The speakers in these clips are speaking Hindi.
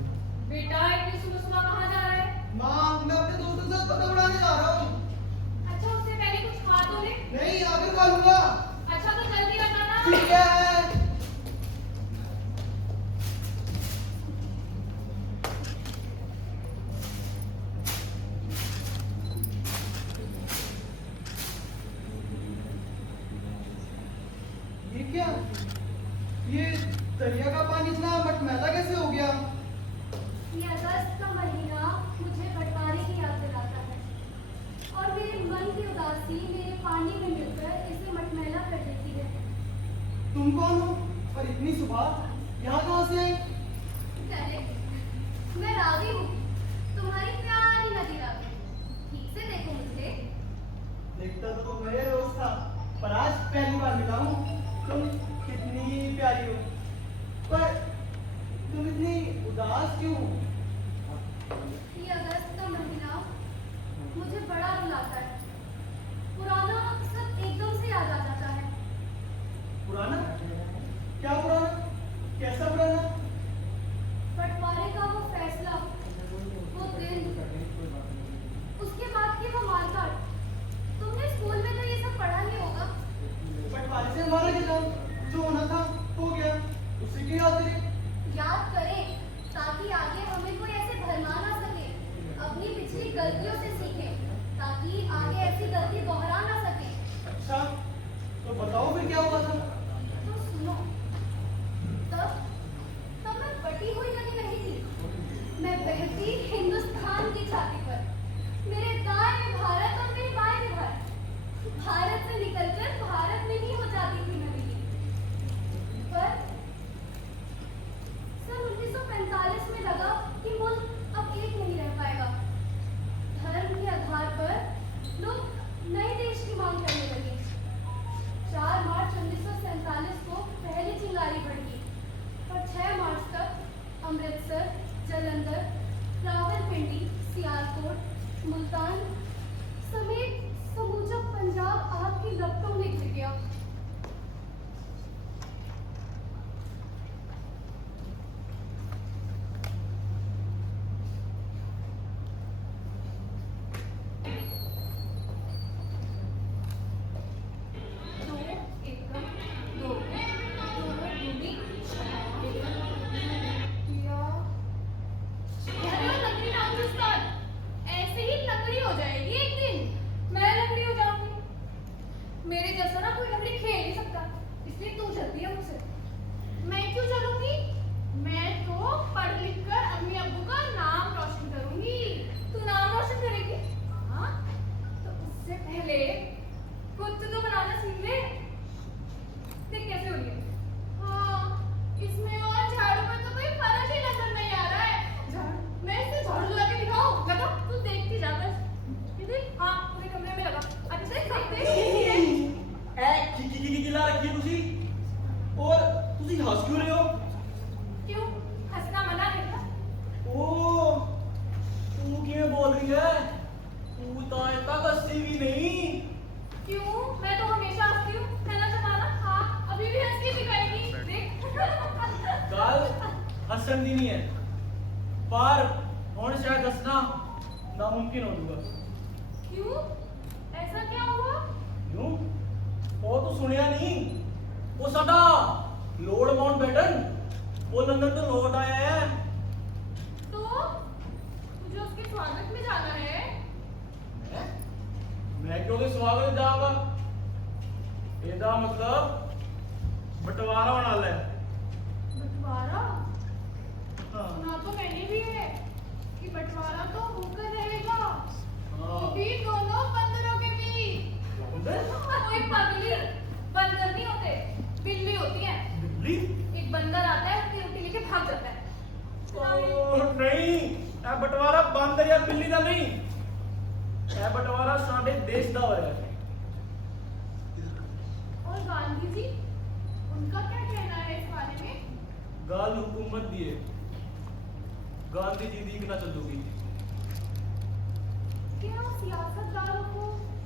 बेटा इतनी सुबह सुबह कहाँ जा रहा है? माँ, मैं अपने दोस्तों के साथ पतंग उड़ाने जा रहा हूँ। अच्छा उससे पहले कुछ खा तो ले। नहीं, आकर खा लूंगा। अच्छा तो जल्दी बताना। ठीक है। ये क्या? ये दरिया का पानी इतना मटमैला कैसे हो गया? ये अगस्त का महीना मुझे बंटवारे की याद दिलाता है और मेरे मन की उदासी मेरे पानी में मिलकर इसे मटमैला कर देती है। तुम कौन हो और इतनी सुबह यहाँ कहाँ से आई? अरे, मैं रावी हूँ, तुम्हारी प्यारी नदी रावी। ठीक से देखो मुझे। देखता तो मैं रोज था, पर आज पहली बार मिला हूँ। तुम कितनी प्यारी हो, पर तुम इतनी उदास क्यों हो? ये अगस्त का महीना मुझे बड़ा रुलाता है। पुराना सब एकदम से याद आ जाता है। पुराना? क्या पुराना? कैसा पुराना? बंटवारे का वो फैसला, वो दिन, उसके बाद की वो मारकाट। तुमने स्कूल में तो ये सब पढ़ा ही होगा। बंटवारे से हमारा क्या काम? जो होना था हो गया, उसी की याद करें। याद करें ताकि आगे हमें कोई ऐसे भरमा ना सके। अपनी पिछली गलतियों से सीखें ताकि आगे ऐसी गलती दोहरा ना सके। अच्छा, तो बताओ फिर क्या हुआ था? तो सुनो, तब तब मैं बटी हुई नदी नहीं थी। मैं बहती हिंदुस्तान की छाती पर। मेरे दाएं में भारत और मेरे बाएं में भारत। भारत से निकलकर भारत में ही हो जाती थी नदी। पर सन 1945 में लगा कि मुल्क अब एक नहीं रह पाएगा। धर्म के आधार पर लोग नए देश की मांग करने लगे। 4 मार्च 1947 को पहली चिंगारी भड़की, और 6 मार्च तक अमृतसर, जालंधर, रावलपिंडी, सियालकोट, मुल्तान समेत समूचा पंजाब आग की लपटों में घिर गया। दो एकम दो दोनों दूनी या लकड़ी ना हिंदुस्तान ऐसे ही लकड़ी हो जाएगी एक दिन। मैं लकड़ी हो जाऊंगी। मेरे जैसा ना कोई लकड़ी खेल नहीं सकता, इसलिए तू चलती है मुझसे। मैं क्यों चलूंगी? मैं तो पढ़ लिख कर अम्मी अब्बू का नाम रोशन करूंगी। तू नाम रोशन करेगी? हाँ, तो उससे पहले खुद तो बनाना सीख ले। देख कैसे हो रही है। हाँ, इसमें और झाड़ू में तो कोई फर्क ही नजर नहीं आ रहा है। झाड़ू, मैं इसे झाड़ू लगा के दिखाऊं? लगा, तू देखती जा बस। ये देख, हाँ पूरे कमरे में लगा। अच्छे से देख। गिला रखी है तुसी, और तुसी हंस क्यों रहे हो? क्यों हंसना मना है क्या? ओ, तू किਵੇਂ बोल रही है? तू तो इतना हंसती भी नहीं। क्यों? मैं तो हमेशा हंसती हूँ, है ना जमाना? हाँ, अभी भी हंस के दिखाएगी। देख। गल हसन दी नहीं है, पर हुण शायद हंसना नामुमकिन हो जाऊगा। क्यों? ऐसा क्या हुआ? क्यों? वो तो सुनिया नहीं, वो साडा लॉर्ड माउंटबेटन वो लंदन तो लौट आया है। तो तुझे उसके स्वागत में जाना है? मैं क्यों के स्वागत जाऊंगा? ਇਹਦਾ मतलब बंटवारा होने वाला है। बंटवारा? हाँ। सुना तो मैंने भी है कि बंटवारा तो होकर रहेगा, हाँ। वो भी दोनों बंदरों के बीच। बंदर? कोई पगली, बंदर नहीं होते, बिल्ली होती है। बिल्ली? एक बंदर आता है, उसकी रोटी लेके भाग जाता है। ओ नहीं, ਇਹ बंटवारा बंदर या बिल्ली का नहीं, ਇਹ बंटवारा साडे देश का हो रहा है। और गांधी जी, उनका क्या कहना है इस बारे में? गल हुकूमत दी है, गांधी जी दी ना चलूगी। क्या सियासतदानों को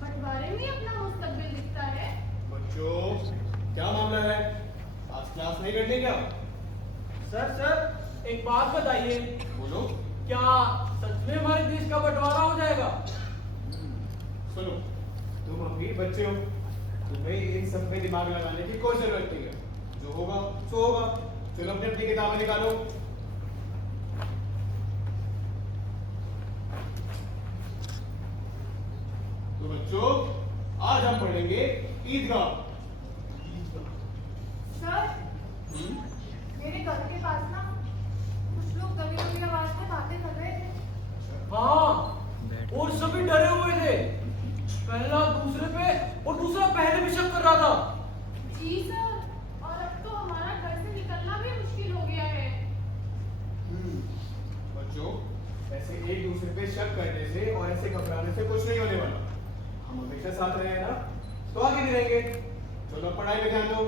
बंटवारे में अपना मुस्तकबिल दिखता है? बच्चों, क्या मामला है? आज क्लास नहीं करनी क्या? सर एक बात बताइए, बोलो। क्या सच में हमारे देश का बंटवारा हो जाएगा? सुनो, तुम अभी बच्चे हो, तुम्हें इन सब में दिमाग लगाने की कोई जरूरत नहीं है। जो होगा सो होगा। चलो अपनी अपनी किताबें निकालो। तो बच्चों, आज हम पढ़ेंगे ईदगाह। सर, मेरे घर के पास ना कुछ लोग गली गली आवाज में बातें कर रहे थे। हाँ, और सभी डरे हुए थे। पहला दूसरे पे और दूसरा पहले भी शक कर रहा था। जी सर, और अब तो हमारा घर से निकलना भी मुश्किल हो गया है। बच्चों, ऐसे एक दूसरे पे शक करने से और ऐसे घबराने से कुछ नहीं होने वाला। हम हमेशा साथ रहे ना, तो आगे नहीं रहेंगे। चलो पढ़ाई में ध्यान दो।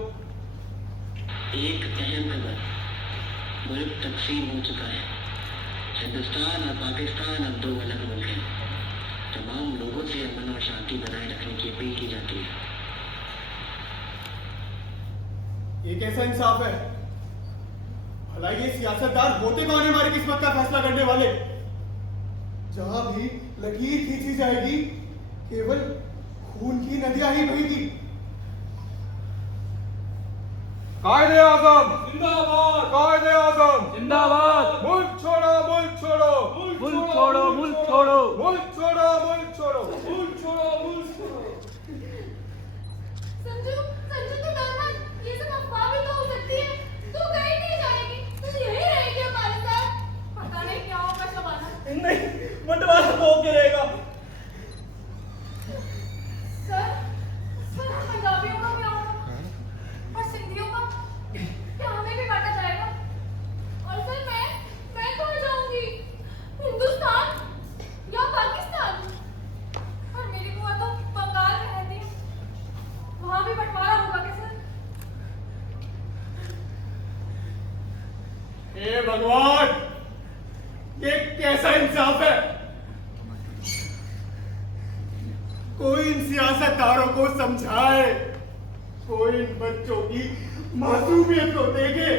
एक अहम खबर, मुल्क तकसीम हो चुका है। हिंदुस्तान और पाकिस्तान अब दो अलग मुल्क हैं। तमाम लोगों से अमन और शांति बनाए रखने की अपील की जाती है। ये कैसा इंसाफ है? भला ये सियासतदार होते कौन है हमारी किस्मत का फैसला करने वाले? जहां भी लकीर खींची जाएगी, केवल खून की नदियां ही बहेगी। कायदे आजम जिंदाबाद! कायदे आजम जिंदाबाद! मुल्क छोड़ो मुल्क छोड़ो मुल्क छोड़ो, मुल्क छोड़ो! मुल्क छोड़ो मुल्क छोड़ो मुल्क छोड़ो, मुल्क छोड़ो! संजू, संजू तू डर मत, ये सब अफवाह भी तो हो सकती है। तू कहीं नहीं जाएगी, तू यहीं रहेगी हमारे साथ। पता नहीं क्या होगा शबाना। नहीं, बंटवारा तो होके रहेगा। सर, सर हम पंजाबियों का क्या होगा? और सिंधियों का? क्या हमें भी बांटा जाएगा? और सर मैं कहाँ जाऊंगी? हिंदुस्तान या पाकिस्तान? और मेरी बुआ तो बंगाल में रहती है, वहाँ भी बंटवारा होगा क्या सर? हे भगवान, ये कैसा इंसाफ है? कोई इन सियासतदारों को समझाए, कोई इन बच्चों की मासूमियत को देखे।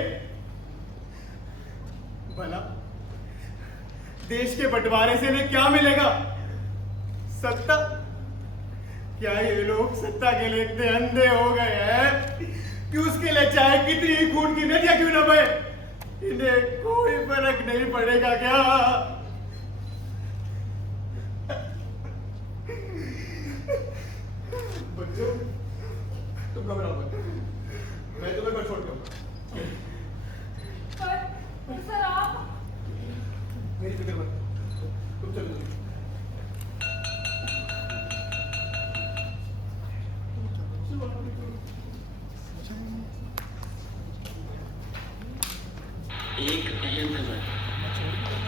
भला देश के बंटवारे से इन्हें क्या मिलेगा? सत्ता? क्या ये लोग सत्ता के लिए इतने अंधे हो गए हैं कि उसके लिए चाहे कितनी ही खून की नदियां क्यों न बहे, इन्हें कोई फर्क नहीं पड़ेगा क्या? बच्चों, तुम घबराओ मत, मैं तुम्हें घर छोड़ के आऊंगा। पर सर आप मेरी फिक्र मत, तुम चलो। एक अहम खबर,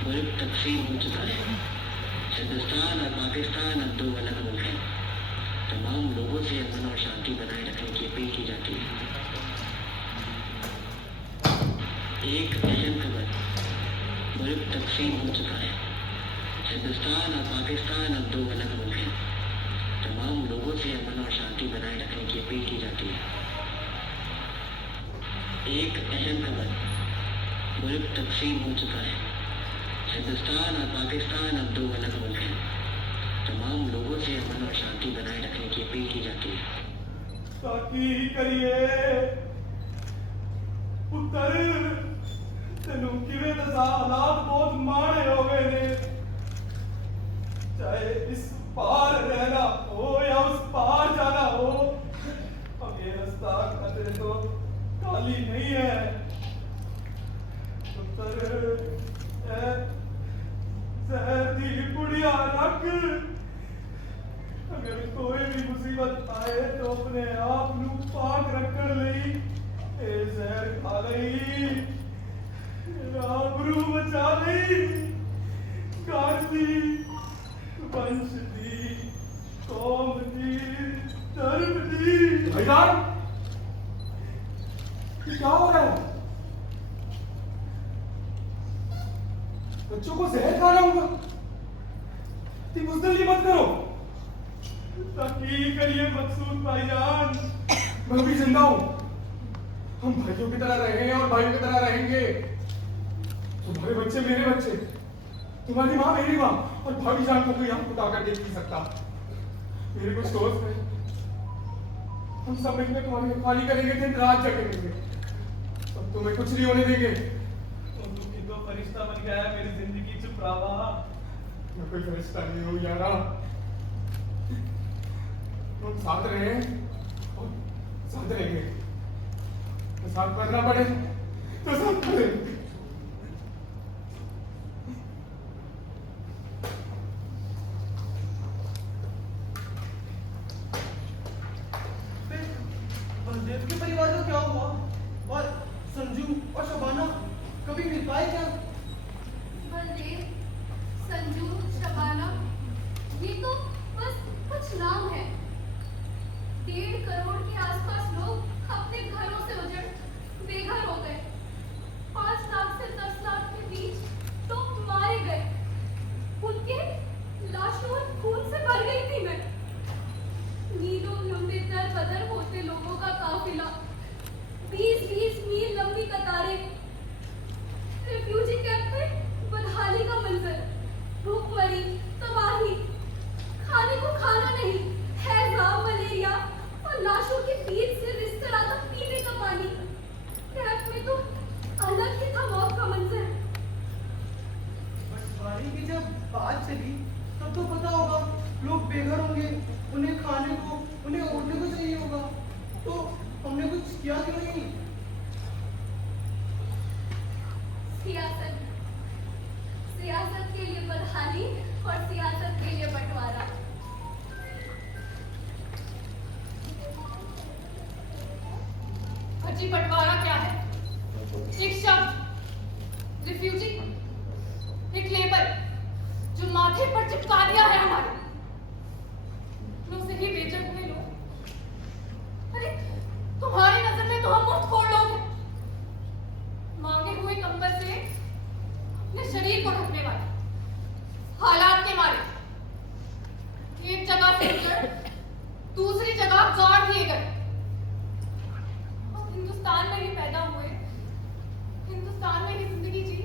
मुल्क तकसीम हो चुका है। हिंदुस्तान और पाकिस्तान अब दो अलग मुल्क हैं। तमाम लोगों से अमन और शांति बनाए रखने की अपील की जाती है। एक अहम खबर, मुल्क तकसीम हो चुका है। हिंदुस्तान और पाकिस्तान अब दो अलग मुल्क हैं। तमाम लोगों से अमन और शांति बनाए रखने की अपील की जाती है। एक अहम खबर, मुल्क तकसीम हो चुका है। हिंदुस्तान और पाकिस्तान अब दो अलग मुल्क हैं। तमाम लोगों से अमन और शांति बनाए रखने की अपील की जाती है। ताकि करिए पुत्र, तेनू किवें दसा, हालात बहुत माड़े हो गए ने। चाहे इस पार रहना हो या उस पार जाना हो, अब ये रास्ता कदे तो खाली नहीं है। पुत्र, जहर दी पुड़िया रख, अगर कोई भी मुसीबत आए तो अपने आप नू पाक रखण लई ए जहर खा लई, आबरू बचा लई, घर दी, वंश दी, कौम दी, धर्म दी। भाईजान, क्या हो रहा है? बच्चों को जहर खाना होगा। तुम बुज़दिली मत करो। ताकि करिए मकसूद भाईजान, मैं भी जिंदा हूं। हम भाइयों की तरह रहे हैं और भाइयों की तरह रहेंगे। तुम्हारे बच्चे मेरे बच्चे, तुम्हारी माँ मेरी माँ, और भाभी जान को कोई आंख उठाकर देख नहीं सकता। मेरे कुछ दोस्त हैं, हम सब मिलकर तुम्हारी रखवाली करेंगे, दिन रात जगेंगे, सब तुम्हें कुछ नहीं होने देंगे। तुम तो फरिश्ता बन गया है मेरी जिंदगी चुपरावा। मैं कोई फरिश्ता नहीं हूँ यारा। तुम साथ रहे और साथ रहेंगे, तो साथ करना पड़े तो साथ करेंगे। फिर बलदेव के परिवार का क्या हुआ? और संजू और शबाना कभी मिल पाए क्या? बलदेव, संजू, शबाना, ये तो बस कुछ नाम है। 1.5 करोड़ के आसपास लोग अपने घरों से उजड़ बेघर हो गए। 5 लाख से 10 लाख के बीच तो मारे गए। उनके लाशों और खून से भर गई थी मैं। मीलों लंबे दर बदर होते लोगों का काफिला, 20-20 मील लंबी कतारें, रिफ्यूजी कैंप में बदहाली का मंजर, भूखमरी, तबाही, खाने को खाना नहीं, हैजा, मलेरिया और लाशों के बीच से रिश्ते आता पीने का पानी। कैंप में तो अलग ही था मौत का मंजर। बंटवारे की जब बात चली तब तो पता होगा लोग बेघर होंगे, उन्हें खाने को, उन्हें ओढ़ने को चाहिए होगा, तो हमने कुछ किया क्यों नहीं? सियासत, सियासत के लिए बदहाली और सियासत के लिए बंटवारा। अजी बंटवारा क्या है? एक शब्द, रिफ्यूजी, एक लेबल जो माथे पर चिपका दिया है हमारे। लोग से ही बेचैन हुए लोग। अरे तुम्हारी नजर में तो हम मुफ्त खोर लोग हैं, मांगे हुए कंबल से अपने शरीर को ढकने वाले, हालात के मारे एक जगह से उजड़ दूसरी जगह गाड़ दिए गए। हिंदुस्तान में ही पैदा हुए, हिंदुस्तान में ही जिंदगी जी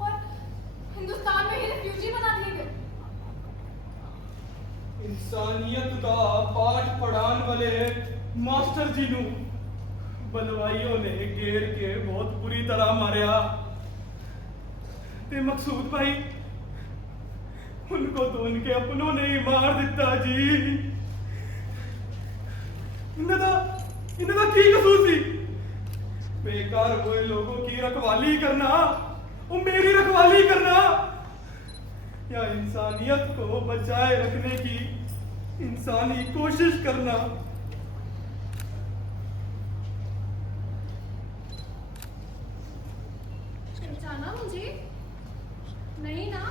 और हिंदुस्तान में ही रिफ्यूजी बना दिए गए। इंसानियत का पाठ पढ़ाने वाले मास्टर जी नू बलवाइयों ने घेर के बहुत बुरी तरह मारिया ते मकसूद भाई उनको तो उनके अपनों ने ही मार दिता जी। इन्हें की कसूर थी? बेकार हुए लोगों की रखवाली करना, वो मेरी रखवाली करना, या इंसानियत को बचाए रखने की इंसानी कोशिश करना। पहचाना मुझे? नहीं ना,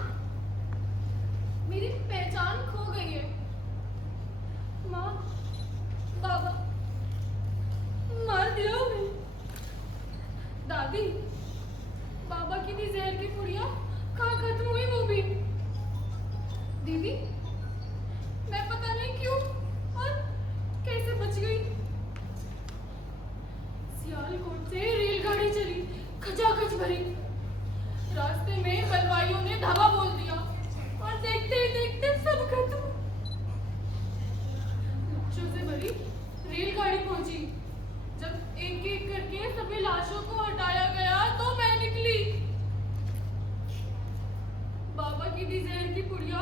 मेरी पहचान खो गई है। माँ, बाबा मार दिया उन्हें। दादी, बाबा की भी जहर की पुड़िया कहाँ खत्म हुई वो भी। दीदी, मैं पता नहीं क्यों और कैसे बच गई। सियालकोट से रेलगाड़ी चली, खचाखच भरी। रास्ते में बलवाइयों ने धावा बोल दिया और देखते ही देखते सब खत्म। बच्चों से भरी रेलगाड़ी पहुंची। जब एक एक करके सभी लाशों को हटाया गया तो मैं निकली। बाबा की दी जहर की पुड़िया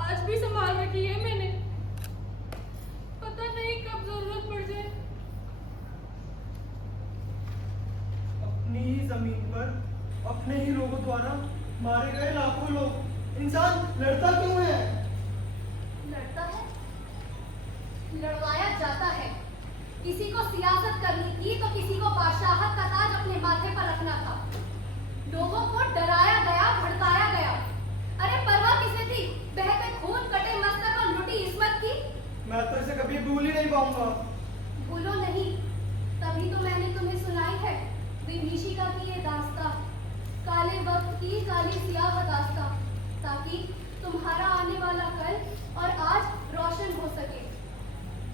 आज भी संभाल रखी है मैंने, पता नहीं कब जरूरत पड़ जाए। अपनी ही जमीन पर अपने ही लोगों द्वारा मारे गए लाखों लोग, इंसान लड़ता क्यों है? लड़ता है, लड़वाया जाता है। किसी को सियासत करनी थी तो किसी को बादशाहत का ताज अपने माथे पर रखना था। लोगों को डराया गया, भड़काया गया। अरे परवाह किसे थी बहते खून, कटे मस्तक और लुटी इस्मत की? मैं तो इसे कभी भूल ही नहीं पाऊंगा। भूलो नहीं, तभी तो मैंने तुम्हें सुनाई है विभीषिका की ये दास्तां, काले वक्त की काली सियाह दास्तां, ताकि तुम्हारा आने वाला कल और आज रोशन हो सके।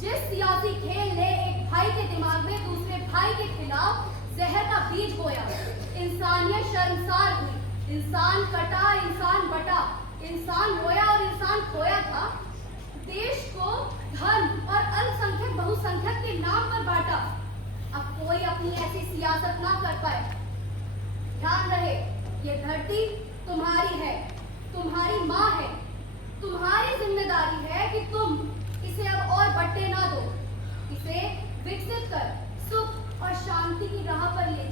जिस सियासी खेल ने एक भाई के दिमाग में दूसरे भाई के खिलाफ जहर का बीज बोया, इंसान इंसानियत शर्मसार हुई। इंसान कटा, इंसान बटा, इंसान रोया और इंसान खोया था। देश को धर्म और अल्पसंख्यक बहुसंख्यक के नाम पर बांटा। अब कोई अपनी ऐसी सियासत ना कर पाए। ध्यान रहे, ये धरती तुम्हारी है, तुम्हारी माँ है। तुम्हारी जिम्मेदारी है कि तुम इसे अब और बट्टे ना दो। इसे विकसित कर सुख और शांति की राह पर ले